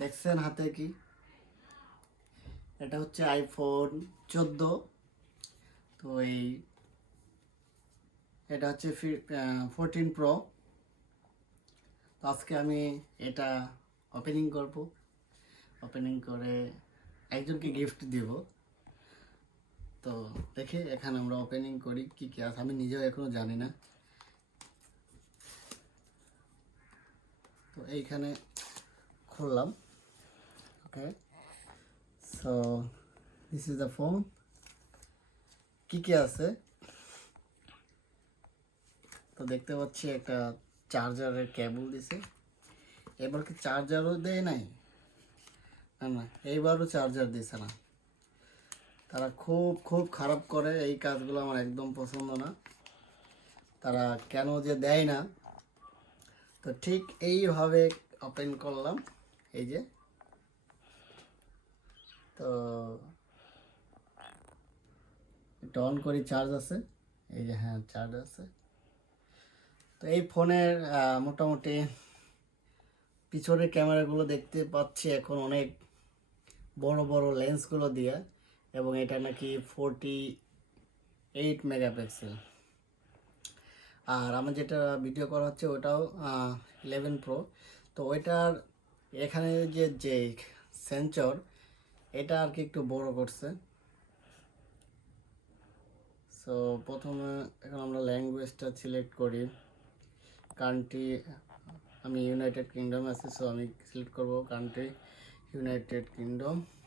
দেখছেন হাতে কি? এটা হচ্ছে আইফোন 14। তো এটা হচ্ছে 14 প্রো। তো আজকে আমি এটা ওপেনিং করব। ওপেনিং করে একজনকে গিফট দিব। তো দেখি এখানে আমরা ওপেনিং করি কি কি আছে, আমি নিজেও এখনো জানি না। তো এইখানে খুললাম। Okay, so this is the phone. কি কি আছে তো দেখতে পাচ্ছি একটা চার্জারের কেবল দিছে। এবার কি চার্জারও দেয় নাই? না না, এইবারও চার্জার দিছে না। তারা খুব খুব খারাপ করে, এই কাজগুলো আমার একদম পছন্দ না। তারা কেন যে দেয় না। তো ঠিক এইভাবে ওপেন করলাম, এই যে। তো এটা অন করি, চার্জ আছে। এই যে, হ্যাঁ চার্জ আছে। তো এই ফোনের মোটামুটি পিছনের ক্যামেরাগুলো দেখতে পাচ্ছি এখন অনেক বড় বড় লেন্সগুলো দিয়ে, এবং এটা নাকি 48 মেগাপিক্সেল। আর আমার যেটা ভিডিও করা হচ্ছে ওটাও 11 প্রো। তো ওইটার এখানে যে সেন্সর, এটা আর কি একটু বড় করছে। সো প্রথমে এখন আমরা ল্যাঙ্গুয়েজটা সিলেক্ট করি। কান্ট্রি, আমি ইউনাইটেড কিংডম আছি, সো আমি সিলেক্ট করব কান্ট্রি ইউনাইটেড কিংডম।